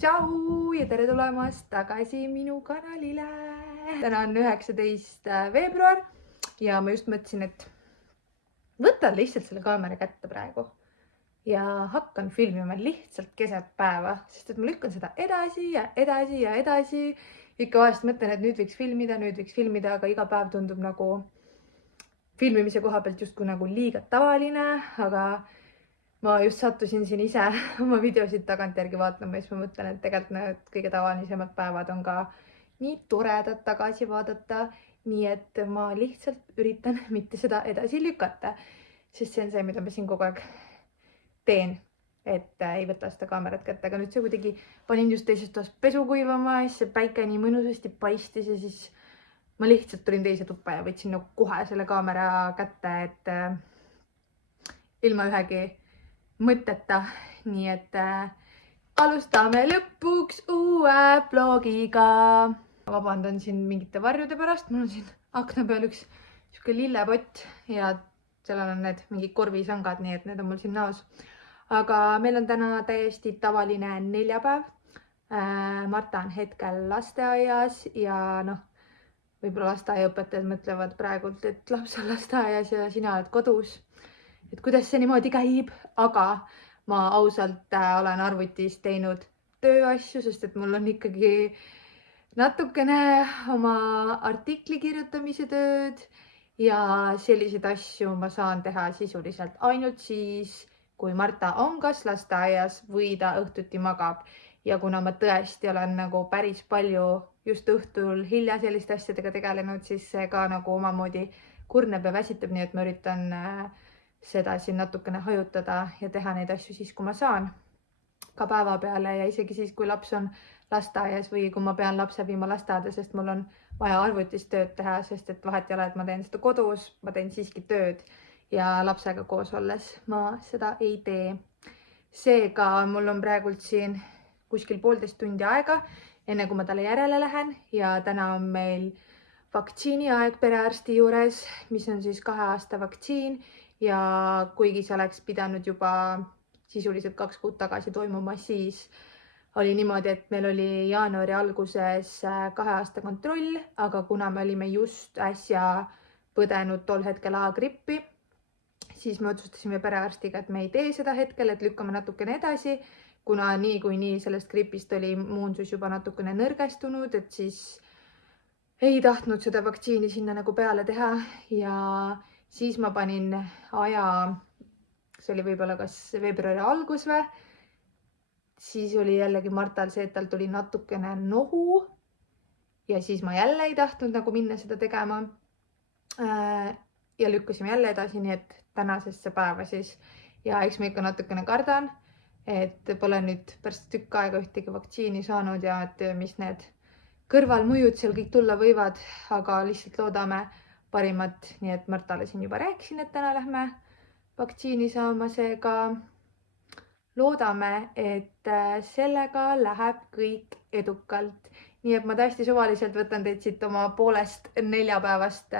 Tšau ja tere tulemast tagasi minu kanalile. Täna on 19. veebruar ja ma just mõtlesin, et võtan lihtsalt selle kaamera kätte praegu ja hakkan filmima lihtsalt keset päeva, sest et ma lükkan seda edasi ja edasi ja edasi. Ikka vahest mõtlen, et nüüd võiks filmida, aga iga päev tundub nagu filmimise koha pealt justkui nagu liiga tavaline, aga ma just sattusin siin ise oma videosid tagantjärgi vaatama ja siis ma mõtlen, et tegelikult need kõige tavalisemad päevad on ka nii toredad tagasi vaadata. Nii et ma lihtsalt üritan mitte seda edasi lükata, sest see on see, mida ma siin kogu aeg teen, et ei võta seda kaamerat kätte. Aga nüüd see kuidagi panin just teisest toast pesu kuivama ja siis see päike nii mõnusasti paistis ja siis ma lihtsalt tulin teise tuppa ja võtsin nagu kohe selle kaamera kätte, et ilma ühegi mõteta. Nii et alustame lõpuks uue vlogiga. Vabandan siin mingite varjude pärast. Mul on siin akna peal üks lillepott ja sellel on need mingid korvisangad, nii et need on mul siin näos. Aga meil on täna täiesti tavaline neljapäev. Marta on hetkel lasteaias ja võib-olla lasteaiaõpetajad mõtlevad praegult, et laps on lasteaias ja sina oled kodus. Et kuidas see niimoodi käib, aga ma ausalt olen arvutis teinud tööasju, sest et mul on ikkagi natukene oma artikli kirjutamise tööd ja selliseid asju ma saan teha sisuliselt ainult siis, kui Marta on kas lasteaias või ta õhtuti magab. Ja kuna ma tõesti olen nagu päris palju just õhtul hilja selliste asjadega tegelenud, siis see ka nagu omamoodi kurneb ja väsitab, nii et ma üritan seda siin natukene hajutada ja teha neid asju siis, kui ma saan ka päeva peale ja isegi siis, kui laps on lasteaias või kui ma pean lapse viima lasteaeda, sest mul on vaja arvutis tööd teha, sest et vahet ei ole, et ma teen seda kodus, ma teen siiski tööd ja lapsega koos olles ma seda ei tee. Seega mul on praegult siin kuskil 1,5 tundi aega, enne kui ma talle järele lähen ja täna on meil vaktsiini aeg perearsti juures, mis on siis 2 aasta vaktsiin. Ja kuigi see oleks pidanud juba sisuliselt 2 kuud tagasi toimuma, siis oli niimoodi, et meil oli jaanuari alguses 2 aasta kontroll, aga kuna me olime just äsja põdenud tol hetkel A-grippi, siis me otsustasime perearstiga, et me ei tee seda hetkel, et lükkame natukene edasi, kuna nii sellest gripist oli immuunsus juba natukene nõrgestunud, et siis ei tahtnud seda vaktsiini sinna nagu peale teha ja siis ma panin aja, see oli võib-olla kas veebruari algus või, siis oli jällegi Martal see, et tal tuli natukene nohu ja siis ma jälle ei tahtnud nagu minna seda tegema ja lükkasime jälle edasi, nii et tänasesse päeva siis ja eks ma ikka natukene kardan, et pole nüüd pärast tükk aega ühtegi vaktsiini saanud ja et mis need kõrvalmõjud seal kõik tulla võivad, aga lihtsalt loodame parimat, nii et Martale siin juba rääkisin, et täna lähme vaktsiini saama, seega loodame, et sellega läheb kõik edukalt. Nii et ma täiesti suvaliselt võtan teid siit oma 1,5 neljapäevast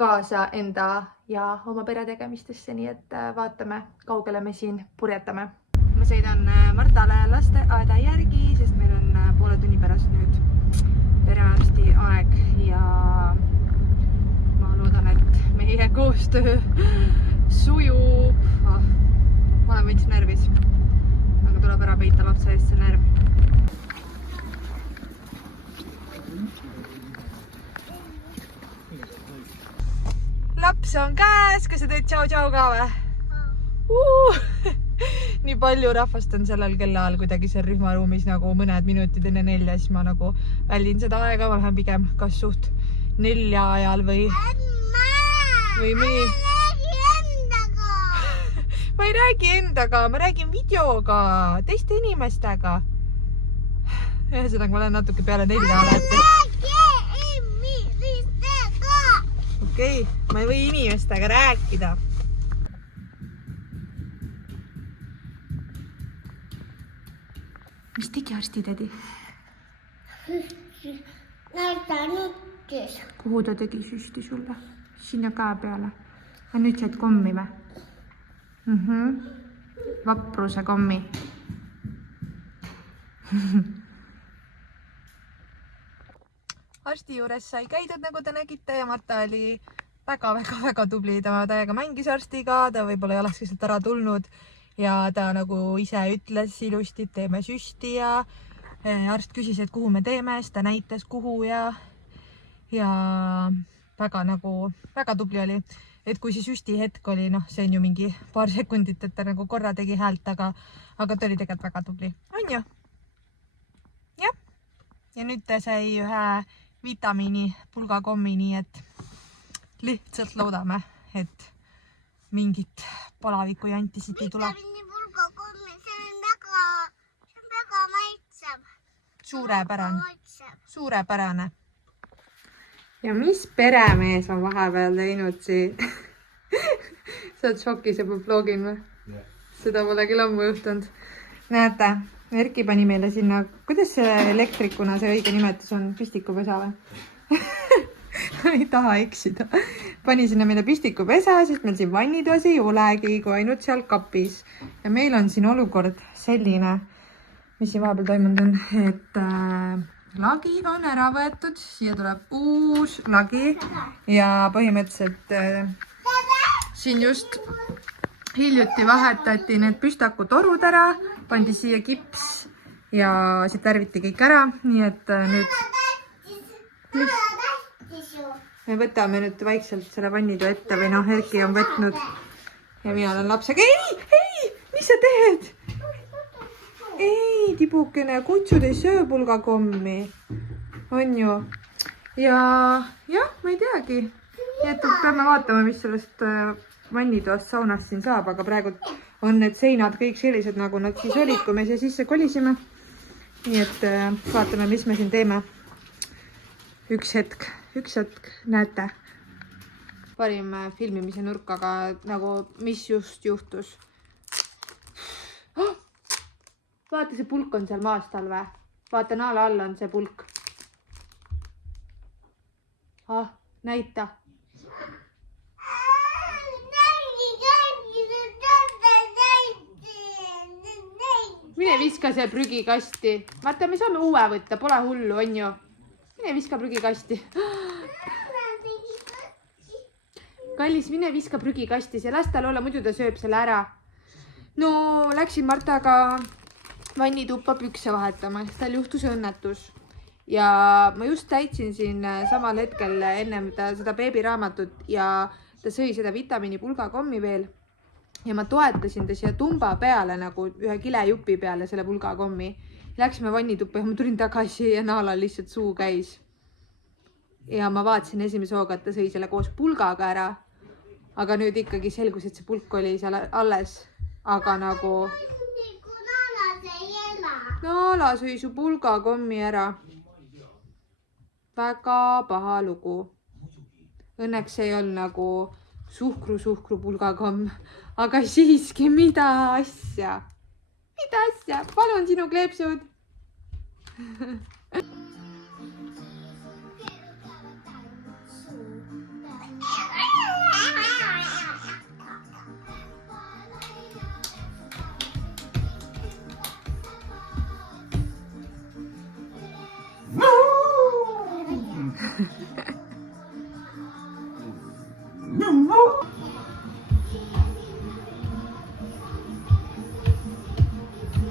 kaasa enda ja oma peretegemistesse, nii et vaatame, kaugele me siin purjetame. Ma sõidan Martale lasteaeda järgi, sest meil on 1,5 tunni pärast nüüd perearsti aeg ja ma loodan, et meie koostöö sujub. Ma olen veits närvis, aga tuleb ära peita lapse eest see närv. Laps on käes, kas sa teed tšau-tšau ka või? Nii palju rahvast on sellel kellaajal kuidagi seal rühmaruumis nagu mõned minutid enne 4, siis ma nagu väldin seda aega, ma lähen pigem kas suht 4 ajal või nii. Ma ei räägi endaga, ma räägin videoga, teiste inimestega. Ühesõnaga, ma olen natuke peale 4 alati. Okei, ma ei või inimestega rääkida. Mis tegi arstitädi? Ta nuttis. Kuhu ta tegi süsti sulle? Sinna käe peale. Ja nüüd said kommi või? Vapruse kommi. arsti juures sai käidud, nagu te nägite ja Marta oli väga-väga tubli, ta täiega mängis arstiga, ta võib-olla ei olekski sealt ära tulnud ja ta nagu ise ütles ilusti, et teeme süsti ja arst küsis, et kuhu me teeme, siis ta näitas kuhu ja väga tubli oli, et kui see süsti hetk oli, noh, see on ju mingi paar sekundit, et ta nagu korra tegi häält, aga ta oli tegelikult väga tubli, on ju? jah, ja nüüd ta sai ühe vitamiini pulgakommi, nii et lihtsalt loodame, et mingit palavikku ja anti siit ei tule. Vitamiini pulgakommi, see on väga maitsev. Suurepärane. Ja mis peremees on vahepeal teinud siin? Sa oled šokis ja vlogin või? Yeah. Seda pole küll ammu juhtunud. Näete, Erki pani meile sinna, kuidas see elektrikuna see õige nimetus on? Pistikupesa või? Ei taha eksida. Pani sinna meile pistikupesa, sest meil siin vannitoas ei olegi, kui ainult seal kapis. Ja meil on siin olukord selline, mis siin vahepeal toimunud on, et lagi on ära võetud, siia tuleb uus lagi ja põhimõtteliselt siin just hiljuti vahetati need püstakutorud ära, pandi siia kips ja siit värviti kõik ära, nii et nüüd me võtame nüüd vaikselt selle vannitoa ette või noh, Erki on võtnud ja mina olen lapsega. Ei, mis sa teed? Ei, tibukene, kutsud ei söö pulgakommi, on ju. Ja jah, ma ei teagi. Nii et peame vaatama, mis sellest vannitoast saunast siin saab, aga praegu on need seinad kõik sellised, nagu nad siis olid, kui me siia sisse kolisime. Nii et vaatame, mis me siin teeme. Üks hetk, näete. Parim filmimise nurk, aga nagu mis just juhtus. Vaata, see pulk on seal maast all või? Vaata, naala all on see pulk. Näita. Mine viska see prügikasti. Vaata, me saame uue võtta, pole hullu, on ju? Mine viska prügikasti. Kallis, mine viska prügikasti, see las tal olla, muidu ta sööb selle ära. No, läksin Martaga vannituppa pükse vahetama, tal juhtus õnnetus. Ja ma just täitsin siin samal hetkel ennem seda beebiraamatut ja ta sõi seda vitamiini pulgakommi veel. Ja ma toetasin ta siia tumba peale nagu ühe kilejupi peale selle pulgakommi. Läksime vannituppa ja ma tulin tagasi ja naala lihtsalt suu käis. Ja ma vaatasin esimese hooga, et ta sõi selle koos pulgaga ära. Aga nüüd ikkagi selgus, et see pulk oli seal alles. Aga nagu naala sõi su pulgakommi ära. Väga paha lugu. Õnneks ei olnud nagu suhkru pulgakomm. Aga siiski, mida asja? Mida asja? Palun sinu kleepsud.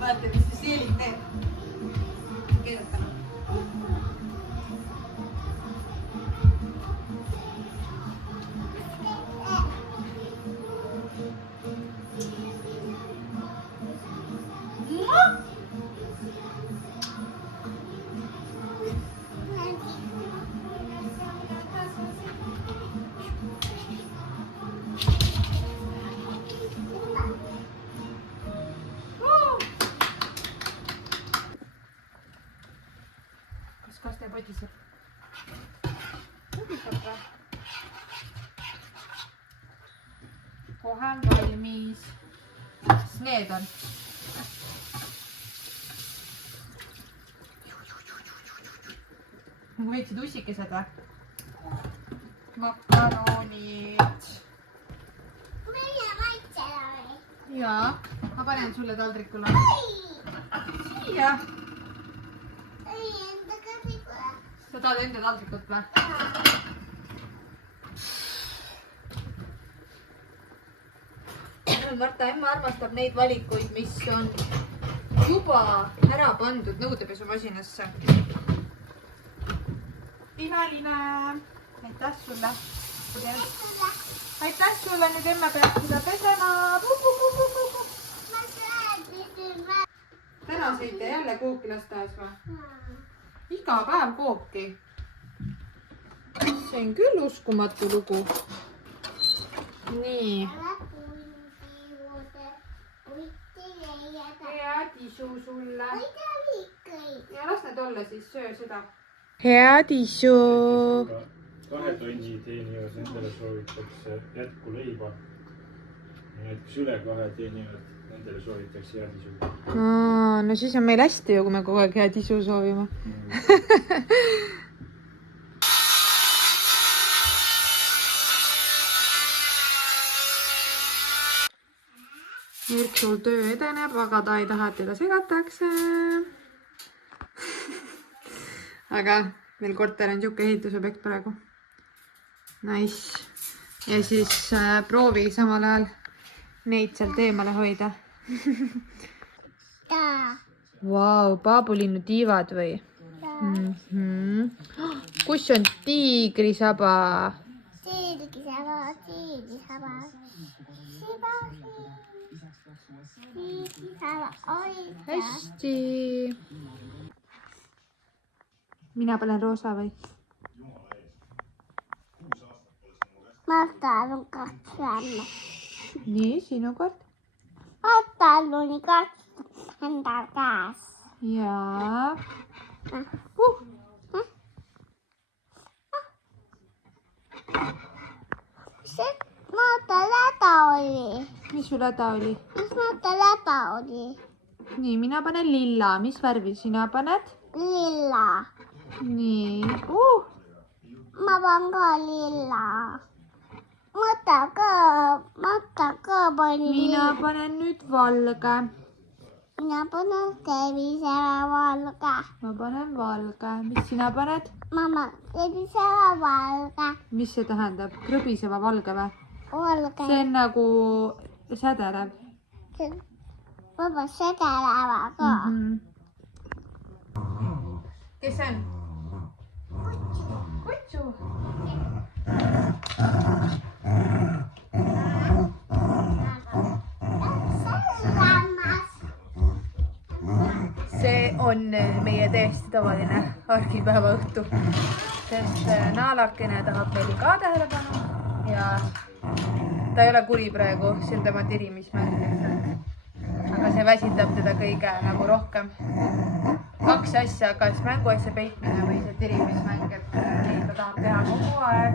Vaata, mis see seelik teeb. Keerata. Kas te potiseb? Huvitab või? Kohe on valmis. Mis need on? Nagu veitsid ussikesed või? Makaronid. Meie maitsele või? Jaa, ma panen sulle taldrikule. Siia. Sa tahad enda taldrikut või? Marta emme armastab neid valikuid, mis on juba ära pandud nõudepesumasinasse. Imeline. Aitäh sulle. Aitäh sulle, nüüd emme peab seda pesema. Täna sõite jälle kooki lasteaias või? Iga päev kooki. See on küll uskumatu lugu. Nii. Hea tisu sulle. Ja las need olla siis, söö seda. Hea tisu. 2 tonni teenivad, nendele soovitakse jätku leiba. Ja need, kes üle 2 teenivad, nendele soovitakse hea tisu. No siis on meil hästi ju, kui me kogu aeg hea tisu soovime. Virtsul töö edeneb, aga ta ei taha, et teda segatakse. Aga meil korter on siuke ehitusobjekt praegu. Nice. Ja siis proovi samal ajal neid sealt eemale hoida. Vau, paabulinnu tiivad või? Kus on tiigrisaba? Hästi. Mina panen roosa või? Martal on 2 ämma. Nii, sinu kord. Martal on 2 endal käes. Jaa. See Martal läda oli. Mis sul häda oli? Mis Martal läda oli? Nii, mina panen lilla. Mis värvi sina paned? Lilla. Nii. Ma panen ka lilla. Marta ka pani Mina panen nüüd valge. Mina panen kevisele valge. Ma panen valge. Mis sina paned? Mama, kevisele valge. Mis see tähendab? Krõbiseva valge või? Valge. See on nagu säderev. Vaba sädeleva ka. Kes see on? Kutsu. See on meie täiesti tavaline argipäeva õhtu, sest naalakene tahab meil ka tähelepanu ja ta ei ole kuri praegu, see on tema tirimismäng lihtsalt. Aga see väsitab teda kõige nagu rohkem. 2 asja, kas mänguasja peitmine või see tirimismäng, et ta tahab teha kogu aeg.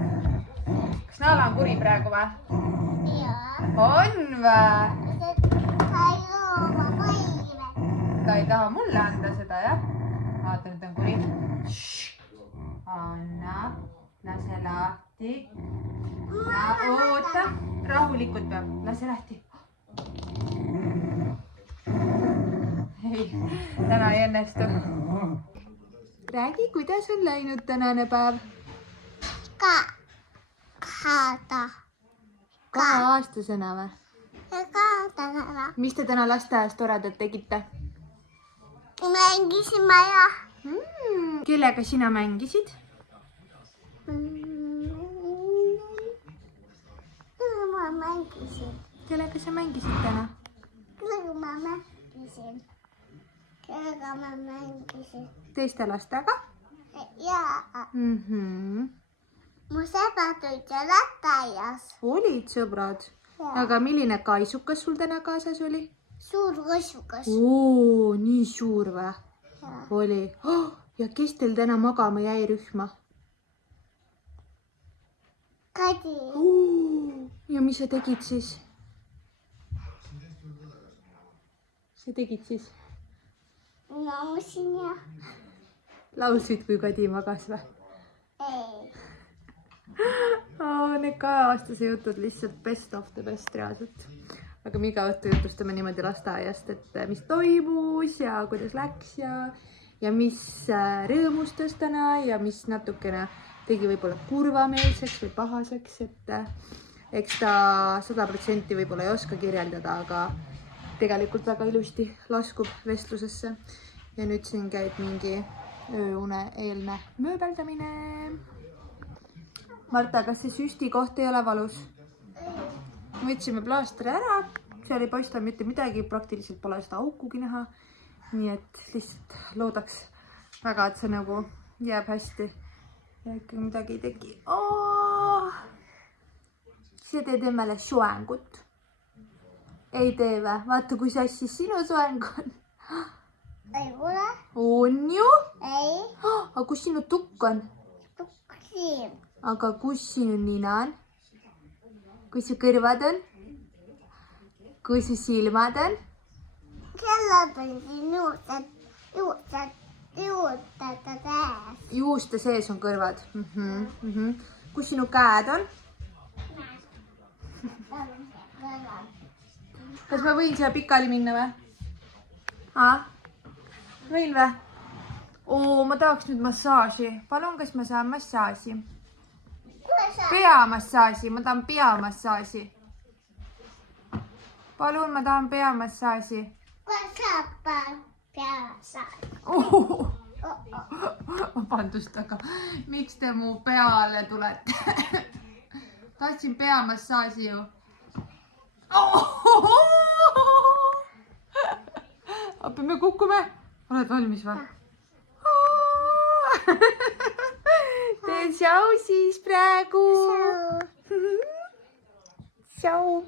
Kas Naala on kuri praegu või? On või? Ta ei taha mulle anda seda, jah? Vaata, nüüd on kuri. Anna, lase lahti. Oota, rahulikult peab, lase lahti. Ei, täna ei õnnestu. Räägi, kuidas on läinud tänane päev? Ka aastasena või? Mis te täna lasteaias toredat tegite? Mängisime ja. Kellega sina mängisid? Ma mängisin. Kellega sa mängisid täna? Kellega ma mängisin. Teiste lastega? Jaa. Mu sõbrad olid lasteaias. Olid sõbrad? Aga milline kaisukas sul täna kaasas oli? Suur kaisukas. Oo, nii suur või? Jaa. Oli. Ja kes teil täna magama jäi rühma? Kadi. Ja mis sa tegid siis? Laulsin ja. Laulsid, kui Kadi magas või? Ei. Need ka aastase jutud lihtsalt best of the best reaalselt. Aga me iga õhtu jutustame niimoodi lasteaiast, et mis toimus ja kuidas läks ja ja mis rõõmustas täna ja mis natukene tegi võib-olla kurvameelseks või pahaseks, et eks ta 100% võib-olla ei oska kirjeldada, aga tegelikult väga ilusti laskub vestlusesse. Ja nüüd siin käib mingi ööune eelne mööbeldamine. Marta, kas see süsti koht ei ole valus? Võtsime plaastri ära, seal ei paista mitte midagi, praktiliselt pole seda aukugi näha. Nii et lihtsalt loodaks väga, et see nagu jääb hästi ja ikka midagi ei teki. See teed emmele soengut. Ei tee vä? Vaata, kui sassis sinu soeng on. Ei ole. On ju? Ei. Aga kus sinu tukk on? Tukk siin. Aga kus sinu nina on? Kus su kõrvad on? Kus su silmad on? Kellad on siin juuste sees. Juuste sees on kõrvad. Kus sinu käed on? Kas ma võin siia pikali minna või? Võin või? Ma tahaks nüüd massaaži. Palun, kas ma saan massaaži? Peamassaaži. Ma tahan peamassaaži. Palun, ma tahan peamassaaži. Kus saab peamassaaži? Vabandust, aga miks te mu peale tulete? Tahtsin peamassaaži ju. Appi, me kukkume. Oled valmis või? Teen šau siis praegu. Šau.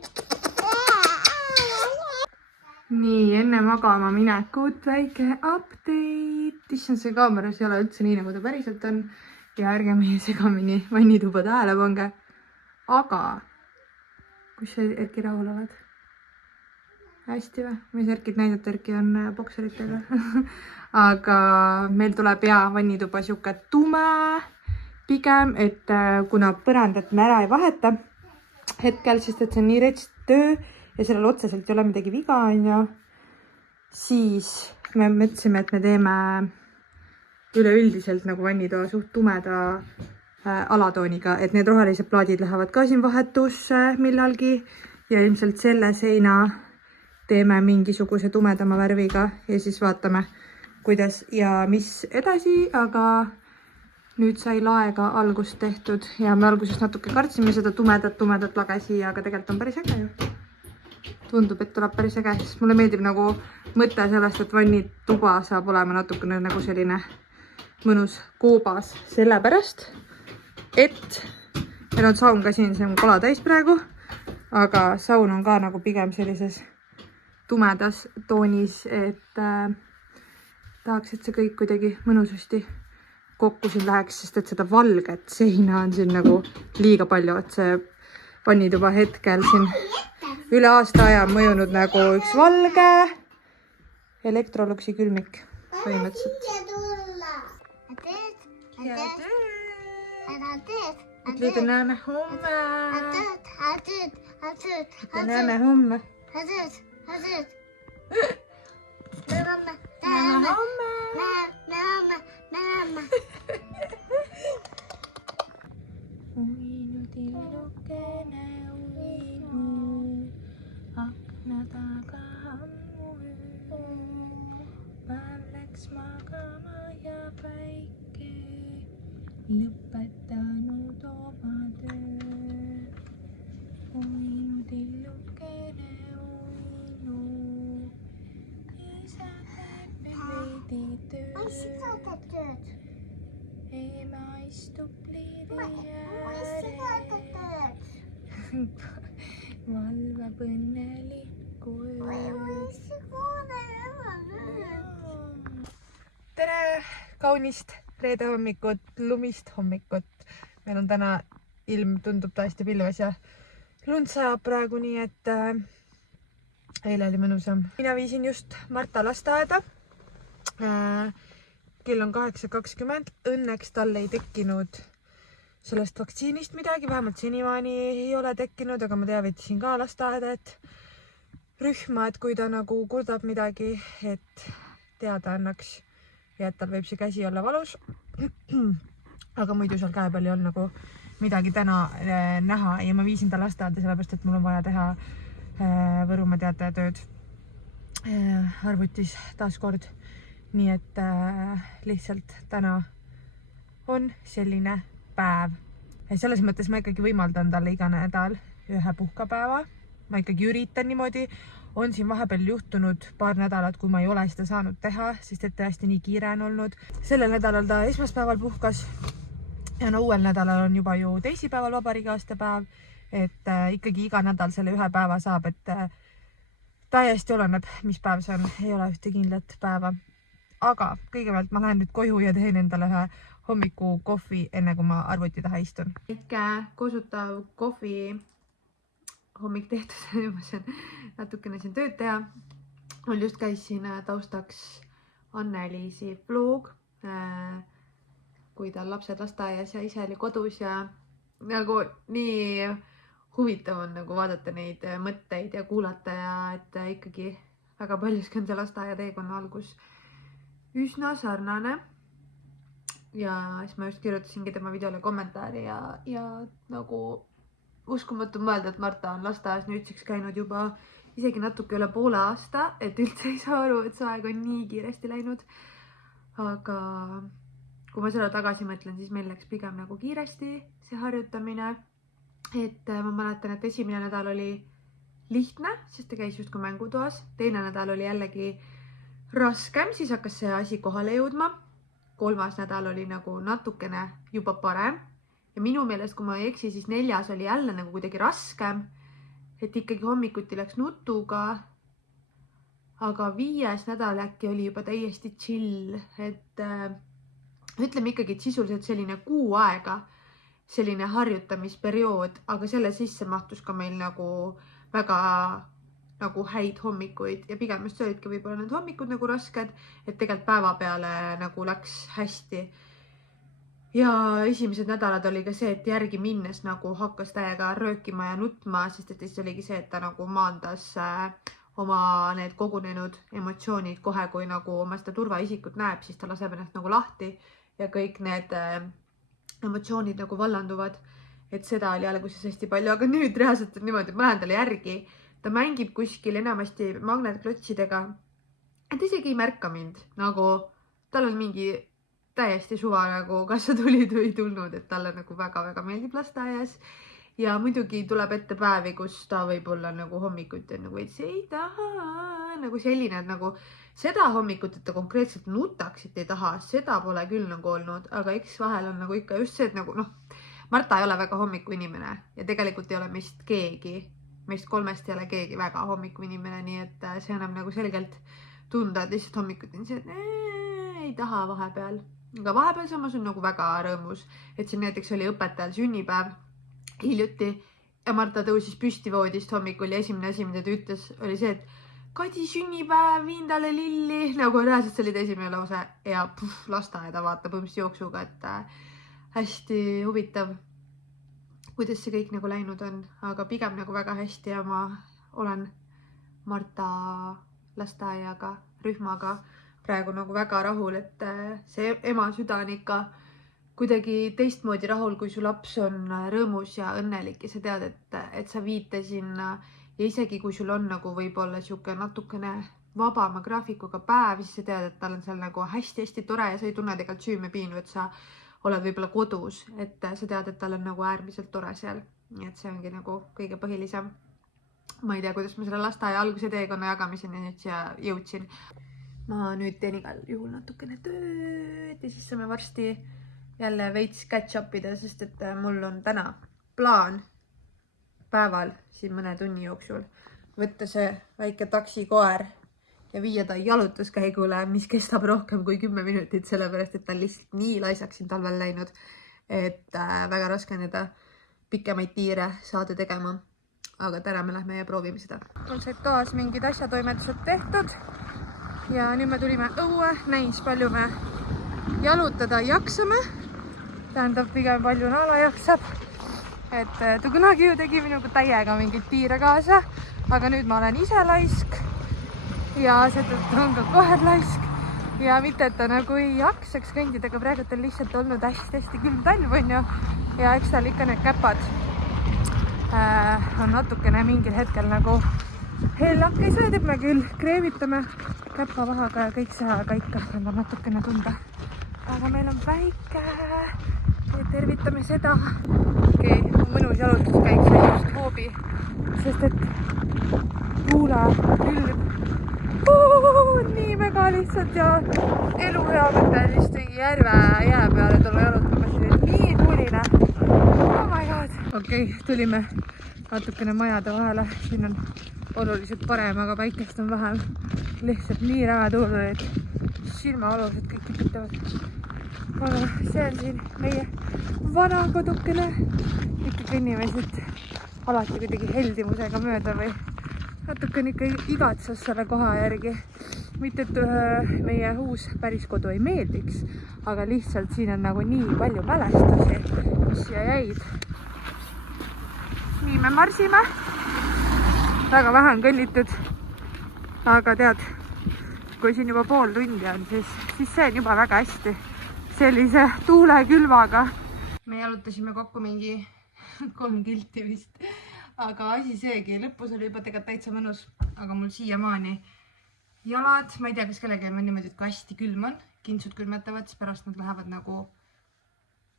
Nii, enne magama minekut väike update. Issand, see kaameras ei ole üldse nii, nagu ta päriselt on. Ja ärge meie segamini vannituba tähele pange. Aga kus see Erki rahul oled? Hästi või? Mis Erkid näidata, Erki on bokseritega. Aga meil tuleb vannituba siuke tume pigem, et kuna põrandat me ära ei vaheta hetkel, sest et see on nii rets töö ja sellel otseselt ei ole midagi viga, siis me mõtlesime, et me teeme üleüldiselt nagu vannitoa suht tumeda alatooniga, et need rohelised plaadid lähevad ka siin vahetusse millalgi ja ilmselt selle seina teeme mingisuguse tumedama värviga ja siis vaatame, kuidas ja mis edasi, aga nüüd sai laega algust tehtud ja me alguses natuke kartsime seda tumedat lage siia, aga tegelikult on päris äge ju. Tundub, et tuleb päris äge, sest mulle meeldib nagu mõte sellest, et vannituba saab olema natukene nagu selline mõnus koobas, sellepärast, et meil on saun ka siin, see on kola täis praegu, aga saun on ka nagu pigem sellises tumedas toonis, et tahaks, et see kõik kuidagi mõnusasti kokku siin läheks, sest et seda valget seina on siin nagu liiga palju, et see vannituba hetkel siin üle aasta aja on mõjunud nagu üks valge Electroluxi külmik põhimõtteliselt. Ütled, näeme homme. Näeme homme. Näeme homme. Uinu tillukene uinu, akna taga ammu päev läks magama ja päike lõpetanud oma töö. Uinu tillukene uinu, isa teeb nüüd veidi tööd. Ema istub pliidi ääres, valvab õnnelikku ööd. Tere kaunist reede hommikut, lumist hommikut. Meil on täna ilm tundub täiesti pilves ja lund sajab praegu, nii et eile oli mõnusam. Mina viisin just Marta lasteaeda. Kell on 8:20. Õnneks tal ei tekkinud sellest vaktsiinist midagi, vähemalt senimaani ei ole tekkinud, aga ma teavitasin ka lasteaeda, et rühma, et kui ta nagu kurdab midagi, et teada annaks ja et tal võib see käsi olla valus. Aga muidu seal käe peal ei olnud nagu midagi täna näha ja ma viisin ta lasteaeda sellepärast, et mul on vaja teha Võrumaa teatajatööd arvutis taaskord. Nii et lihtsalt täna on selline päev. Selles mõttes ma ikkagi võimaldan talle iga nädal ühe puhkapäeva. Ma ikkagi üritan niimoodi. On siin vahepeal juhtunud paar nädalat, kui ma ei ole seda saanud teha, sest et tõesti nii kiire on olnud. Sellel nädalal ta esmaspäeval puhkas ja no uuel nädalal on juba ju teisipäeval vabariigi aastapäev, et ikkagi iga nädal selle ühe päeva saab, et täiesti oleneb, mis päev see on, ei ole ühte kindlat päeva. Aga kõigepealt ma lähen nüüd koju ja teen endale ühe hommiku kohvi, enne kui ma arvuti taha istun. Väike kosutav kohvi hommik tehtud, ma saan natukene siin tööd teha. Mul just käis siin taustaks Anne-Liisi vlog, kui tal lapsed lasteaias ja ise oli kodus ja nagu nii huvitav on nagu vaadata neid mõtteid ja kuulata ja et ikkagi väga paljuski on see lasteaia teekonna algus üsna sarnane. Ja siis ma just kirjutasingi tema videole kommentaari ja nagu uskumatu mõelda, et Marta on lasteaias nüüdseks käinud juba isegi natuke üle poole aasta, et üldse ei saa aru, et see aeg on nii kiiresti läinud. Aga kui ma selle tagasi mõtlen, siis meil läks pigem nagu kiiresti see harjutamine. Et ma mäletan, et esimene nädal oli lihtne, sest ta käis justkui mängutoas. Teine nädal oli jällegi raskem, siis hakkas see asi kohale jõudma. Kolmas nädal oli nagu natukene juba parem. Ja minu meelest, kui ma ei eksi, siis 4. oli jälle nagu kuidagi raskem. Et ikkagi hommikuti läks nutuga. Aga 5. nädal äkki oli juba täiesti chill. Et ütleme ikkagi, et sisuliselt selline kuu aega. Selline harjutamisperiood, aga selle sisse mahtus ka meil nagu väga nagu häid hommikuid ja pigem just olidki võib-olla need hommikud nagu rasked, et tegelikult päeva peale nagu läks hästi. Ja esimesed nädalad oli ka see, et järgi minnes nagu hakkas täiega röökima ja nutma, sest et siis oligi see, et ta nagu maandas oma need kogunenud emotsioonid kohe, kui nagu oma seda turvaisikut näeb, siis ta laseb ennast nagu lahti ja kõik need emotsioonid nagu vallanduvad, et seda oli alguses hästi palju, aga nüüd reaalselt on niimoodi, ma lähen talle järgi, ta mängib kuskil enamasti magnetklotsidega, et isegi ei märka mind, nagu tal on mingi täiesti suva nagu kas sa tulid või ei tulnud, et talle nagu väga-väga meeldib lasteaias ja muidugi tuleb ette päevi, kus ta võib-olla nagu hommikuti on nagu, et see ei taha, nagu selline, et nagu seda hommikut, et ta konkreetselt nutaks, et ei taha, seda pole küll nagu olnud, aga eks vahel on nagu ikka just see, et nagu Marta ei ole väga hommiku inimene ja tegelikult ei ole meist 3 ei ole keegi väga hommiku inimene, nii et see annab nagu selgelt tunda, et lihtsalt hommikuti on see, et ei taha vahepeal. Aga vahepeal samas on nagu väga rõõmus, et siin näiteks oli õpetajal sünnipäev hiljuti ja Marta tõusis püsti voodist hommikul ja esimene asi, mida ta ütles, oli see, et Kadi sünnipäev, viin talle lilli, nagu reaalselt see oli esimene lause ja lasteaeda vaatab õmst jooksuga, et hästi huvitav, kuidas see kõik nagu läinud on, aga pigem nagu väga hästi ja ma olen Marta lasteaiaga, rühmaga praegu nagu väga rahul, et see ema süda on ikka kuidagi teistmoodi rahul, kui su laps on rõõmus ja õnnelik ja sa tead, et sa viid ta sinna. Ja isegi kui sul on nagu võib-olla siuke natukene vabama graafikuga päev, siis sa tead, et tal on seal nagu hästi-hästi tore ja sa ei tunne tegelikult süümepiinu, et sa oled võib-olla kodus, et sa tead, et tal on nagu äärmiselt tore seal. Nii et see ongi nagu kõige põhilisem. Ma ei tea, kuidas ma selle lasteaia alguse teekonna jagamiseni nüüd siia jõudsin. Ma nüüd teen igal juhul natukene tööd ja siis saame varsti jälle veits catch-upida, sest et mul on täna plaan päeval siin mõne tunni jooksul võtta see väike taksikoer ja viia ta jalutuskäigule, mis kestab rohkem kui 10 minutit, sellepärast et ta on lihtsalt nii laisaks siin talvel läinud, et väga raske nende pikemaid tiire saada tegema. Aga täna me lähme ja proovime seda. Mul said toas mingid asjatoimetused tehtud ja nüüd me tulime õue, näis palju me jalutada jaksame. Tähendab pigem palju Naala jaksab. Et ta kunagi ju tegi minuga täiega mingit tiire kaasa, aga nüüd ma olen ise laisk ja seetõttu on ka koher laisk ja mitte, et ta nagu ei jaksaks kõndida, aga praegu on lihtsalt olnud hästi-hästi külm talv, on ju. Ja eks tal ikka need käpad on natukene mingil hetkel nagu hellakesed, et me küll kreevitame käpavahaga ja kõik see, aga ikka on natukene tunda. Aga meil on väike ja tervitame seda. Okei, mõnus jalutuskäik sai just hoobi, sest et tuule külm. Nii väga lihtsalt ja elu hea mõte on vist mingi jää peale tulla jalutama, siin on nii tuuline. Oh my god. Okei, tulime natukene majade vahele, siin on oluliselt parem, aga päikest on vähem. Lihtsalt nii räme tuul, et silmaolused kõik kipitavad. Aga see on siin meie vana kodukene. Ikka kõnnime siit alati kuidagi heldimusega mööda või natukene ikka igatsus selle koha järgi. Mitte, et meie uus päris kodu ei meeldiks, aga lihtsalt siin on nagu nii palju mälestusi, mis siia jäid. Nii me marsime. Väga vähe on kõnnitud. Aga tead, kui siin juba pool tundi on, siis see on juba väga hästi. Sellise tuule külvaga. Me jalutasime kokku mingi 3 kilti vist. Aga asi seegi, lõpus oli juba tegelikult täitsa mõnus. Aga mul siiamaani jalad, ma ei tea, kas kellegi on niimoodi, et kui hästi külm on, kintsud külmetavad, siis pärast nad lähevad nagu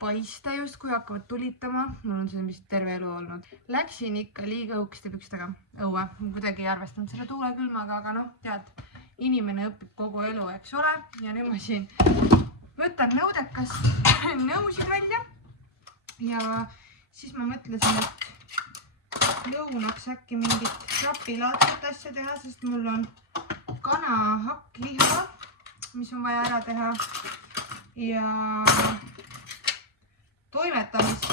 paista just, kui hakkavad tulitama. Mul on see vist terve elu olnud. Läksin ikka liiga õhukeste pükstega õue. Ma kuidagi ei arvestanud selle tuule külmaga, aga noh, tead, inimene õpib kogu elu, eks ole. Ja nüüd ma siin võtan nõudekas nõusid välja ja siis ma mõtlesin, et lõunaks äkki mingit krapilaadset asja teha, sest mul on kanahakk-liha, mis on vaja ära teha ja toimetamist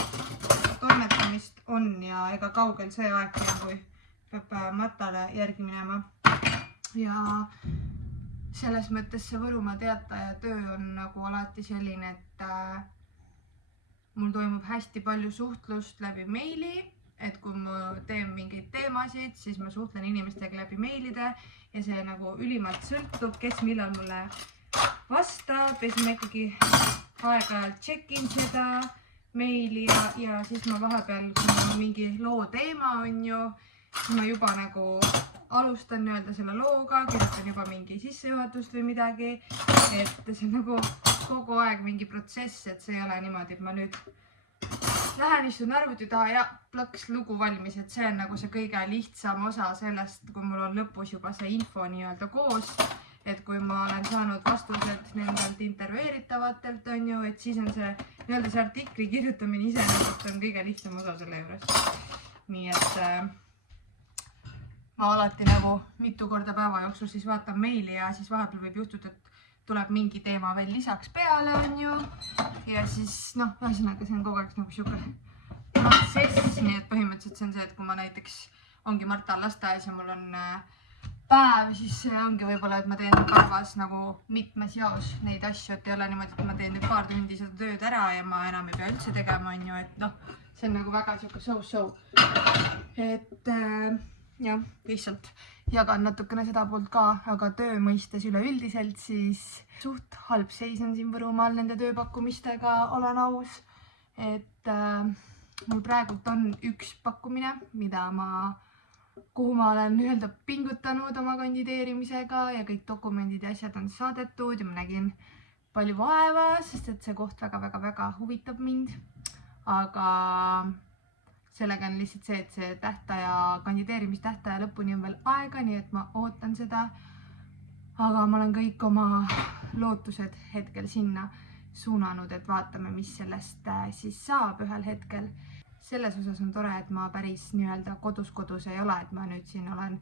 on ja ega kaugel see aeg, kui peab matale järgi minema. Ja selles mõttes see Võrumaa Teataja töö on nagu alati selline, et mul toimub hästi palju suhtlust läbi meili, et kui ma teen mingeid teemasid, siis ma suhtlen inimestega läbi meilide ja see nagu ülimalt sõltub, kes millal mulle vastab ja siis ma ikkagi aeg-ajalt tšekin seda meili ja siis ma vahepeal, kui mul on mingi loo teema on ju, siis ma juba nagu alustan nii-öelda selle looga, kirjutan juba mingi sissejuhatust või midagi, et see on nagu kogu aeg mingi protsess, et see ei ole niimoodi, et ma nüüd lähen istun arvuti taha ja plaks lugu valmis, et see on nagu see kõige lihtsam osa sellest, kui mul on lõpus juba see info nii-öelda koos, et kui ma olen saanud vastused nendelt intervjueeritavatelt on ju, et siis on see nii-öelda see artikli kirjutamine iseenesest on kõige lihtsam osa selle juures. Nii et ma alati nagu mitu korda päeva jooksul siis vaatan meili ja siis vahepeal võib juhtuda, et tuleb mingi teema veel lisaks peale on ju. Ja siis noh, ühesõnaga see on kogu aeg nagu siuke protsess, nii et põhimõtteliselt see on see, et kui ma näiteks ongi Marta lasteaias ja mul on päev, siis see ongi võib-olla, et ma teen päevas nagu mitmes jaos neid asju, et ei ole niimoodi, et ma teen nüüd paar tundi seda tööd ära ja ma enam ei pea üldse tegema on ju, et noh, see on nagu väga siuke so-so. Et jah, lihtsalt jagan natukene seda poolt ka, aga töö mõistes üleüldiselt siis suht halb seis on siin Võrumaal nende tööpakkumistega, olen aus. Et mul praegult on üks pakkumine, kuhu ma olen nii-öelda pingutanud oma kandideerimisega ja kõik dokumendid ja asjad on saadetud ja ma nägin palju vaeva, sest et see koht väga-väga huvitab mind. Aga sellega on lihtsalt see, et see kandideerimistähtaja lõpuni on veel aega, nii et ma ootan seda. Aga ma olen kõik oma lootused hetkel sinna suunanud, et vaatame, mis sellest siis saab ühel hetkel. Selles osas on tore, et ma päris nii-öelda kodus ei ole, et ma nüüd siin olen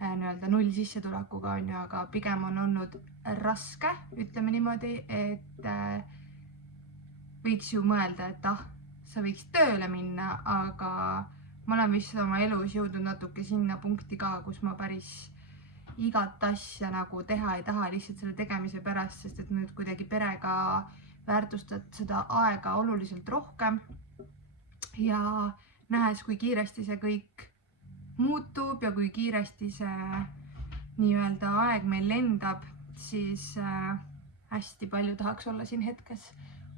nii-öelda null sissetulekuga on ju, aga pigem on olnud raske, ütleme niimoodi, et võiks ju mõelda, et sa võiks tööle minna, aga ma olen vist oma elus jõudnud natuke sinna punkti ka, kus ma päris igat asja nagu teha ei taha lihtsalt selle tegemise pärast, sest et nüüd kuidagi perega väärtustad seda aega oluliselt rohkem ja nähes, kui kiiresti see kõik muutub ja kui kiiresti see nii-öelda aeg meil lendab, siis hästi palju tahaks olla siin hetkes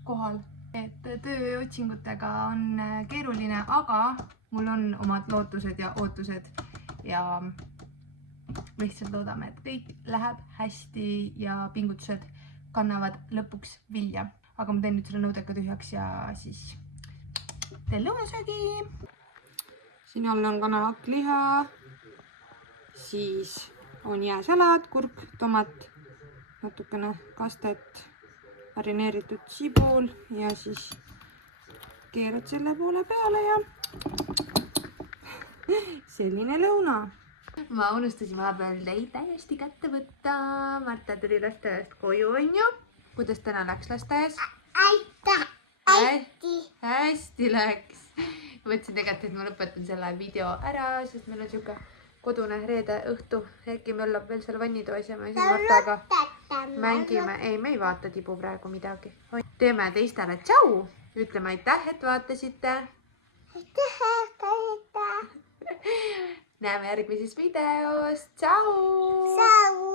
kohal. Et tööotsingutega on keeruline, aga mul on omad lootused ja ootused ja lihtsalt loodame, et kõik läheb hästi ja pingutused kannavad lõpuks vilja. Aga ma teen nüüd selle nõudeka tühjaks ja siis teen lõunasöögi. Siin all on kanalakliha, siis on jääsalat, kurk, tomat, natukene kastet, marineeritud sibul ja siis keerad selle poole peale ja selline lõuna. Ma unustasin vahepeal teid täiesti kätte võtta. Marta tuli lasteaiast koju, on ju? Kuidas täna läks lasteaias? Aitäh! Hästi läks. Mõtlesin tegelikult, et ma lõpetan selle video ära, sest meil on siuke kodune reede õhtu. Erki möllab veel seal vannitoas ja me siin Martaga mängime. Ei, me ei vaata Tibu praegu midagi. Teeme teistele tšau. Ütleme aitäh, et vaatasite. Näeme järgmises videos. Tšau! Tšau!